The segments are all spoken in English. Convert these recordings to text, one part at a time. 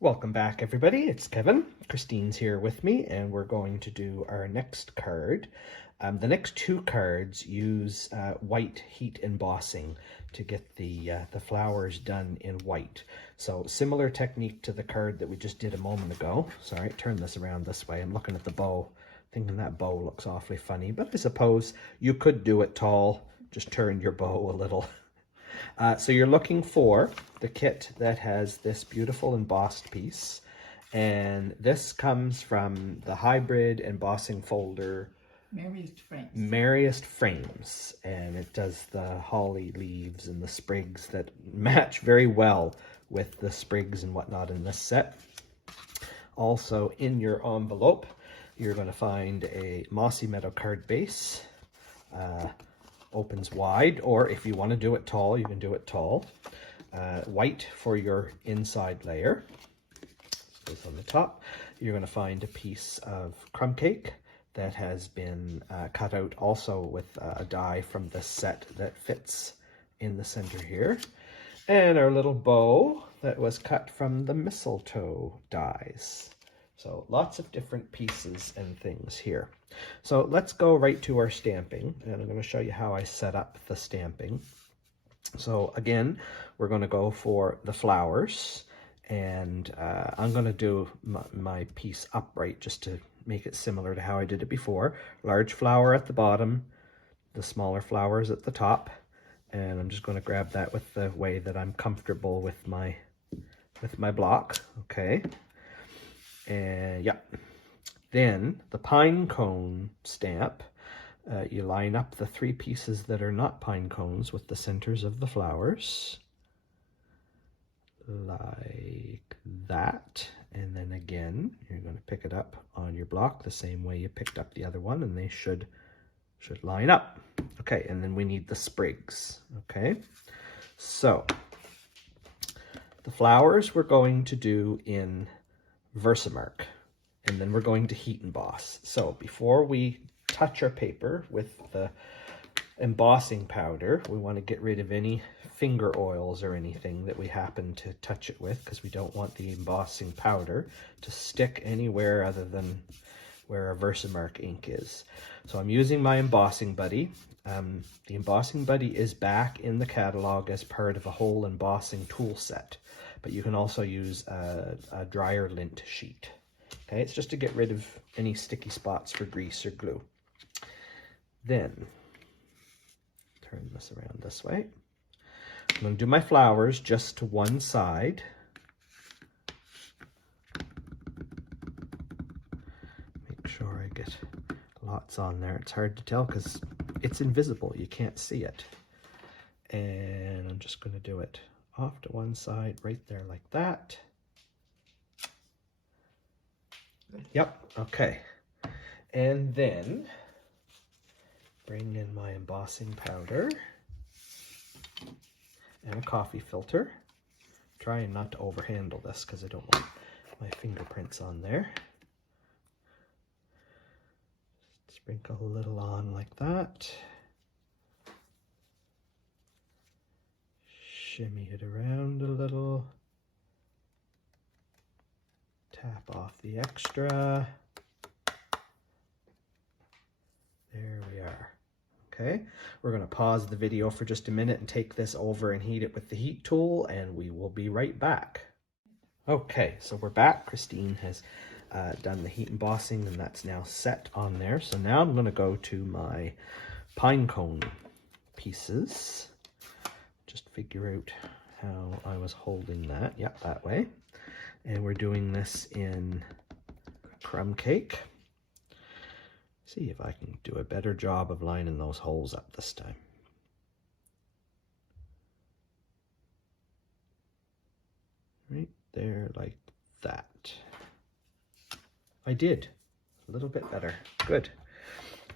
Welcome back, everybody. It's Kevin. Christine's here with me, and we're going to do our next card. The next two cards use white heat embossing to get the flowers done in white. So similar technique to the card that we just did a moment ago. Sorry, turn this around this way. I'm looking at the bow, thinking that bow looks awfully funny, but I suppose you could do it tall. Just turn your bow a little. So you're looking for the kit that has this beautiful embossed piece, and this comes from the hybrid embossing folder Merriest Frames, and it does the holly leaves and the sprigs that match very well with the sprigs and whatnot in this set. Also in your envelope, you're going to find a Mossy Meadow card base. Opens wide, or if you want to do it tall, you can do it tall. White for your inside layer. This on the top. You're going to find a piece of crumb cake that has been cut out also with a die from this set that fits in the center here. And our little bow that was cut from the mistletoe dies. So lots of different pieces and things here. So let's go right to our stamping, and I'm going to show you how I set up the stamping. So again, we're going to go for the flowers, and I'm going to do my piece upright just to make it similar to how I did it before. Large flower at the bottom, the smaller flowers at the top, and I'm just going to grab that with the way that I'm comfortable with my block. Okay. And yeah, then the pine cone stamp, you line up the three pieces that are not pine cones with the centers of the flowers, like that. And then again, you're going to pick it up on your block the same way you picked up the other one, and they should line up. Okay, and then we need the sprigs. Okay, so the flowers we're going to do in Versamark, and then we're going to heat emboss. So before we touch our paper with the embossing powder, we want to get rid of any finger oils or anything that we happen to touch it with, because we don't want the embossing powder to stick anywhere other than where our Versamark ink is. So I'm using my embossing buddy. The embossing buddy is back in the catalog as part of a whole embossing tool set, but you can also use a dryer lint sheet. Okay, it's just to get rid of any sticky spots for grease or glue. Then, turn this around this way. I'm going to do my flowers just to one side. Make sure I get lots on there. It's hard to tell because it's invisible. You can't see it. And I'm just going to do it off to one side right there like that. Yep, okay. And then bring in my embossing powder and a coffee filter. Trying not to overhandle this because I don't want my fingerprints on there. Sprinkle a little on like that. Shimmy it around a little. Tap off the extra. There we are. Okay, we're going to pause the video for just a minute and take this over and heat it with the heat tool, and we will be right back. Okay, so we're back. Christine has done the heat embossing, and that's now set on there. So now I'm going to go to my pine cone pieces. Just figure out how I was holding that. Yep, that way. And we're doing this in crumb cake. See if I can do a better job of lining those holes up this time. Right there like that. I did. A little bit better. Good.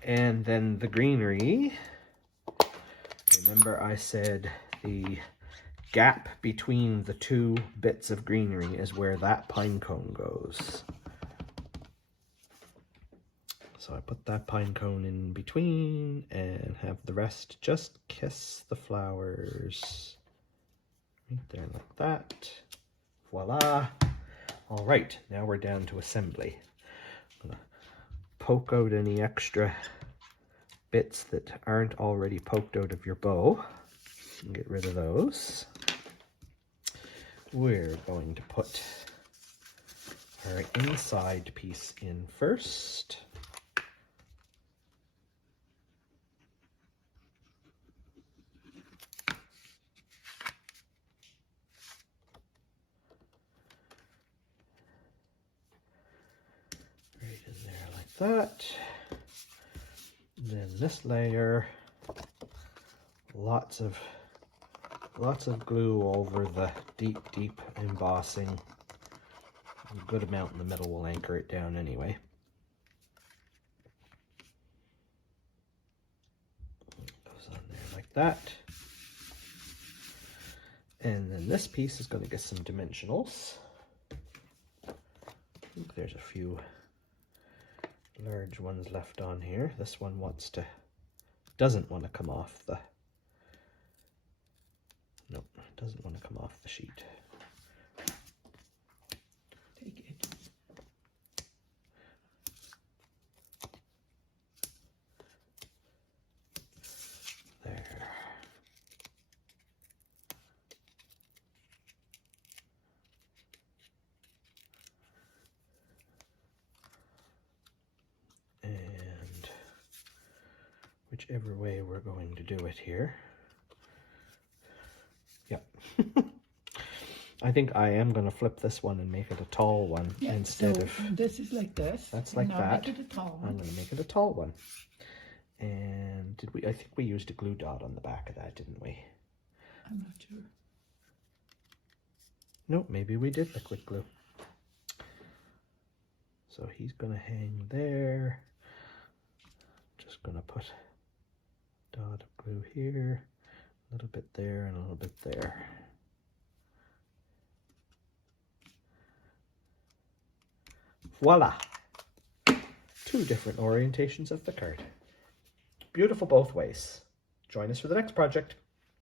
And then the greenery. Remember I said the gap between the two bits of greenery is where that pine cone goes. So I put that pine cone in between and have the rest just kiss the flowers. Right there like that. Voila. All right, now we're down to assembly. I'm gonna poke out any extra bits that aren't already poked out of your bow and get rid of those. We're going to put our inside piece in first. Right in there like that. Then this layer, lots of glue over the deep embossing. A good amount in the middle will anchor it down anyway. Goes on there like that. And then this piece is going to get some dimensionals. I think there's a few large ones left on here. This one doesn't want to come off the, nope, doesn't want to come off the sheet. Take it. There. And whichever way we're going to do it here. Yep. I think I am going to flip this one and make it a tall one instead of... This is like this. That's like that. Make it a tall one. I'm going to make it a tall one. And I think we used a glue dot on the back of that, didn't we? I'm not sure. Nope, maybe we did liquid glue. So he's going to hang there. Just going to put a dot of glue here, a little bit there, and a little bit there. Voila! 2 different orientations of the card. Beautiful both ways. Join us for the next project.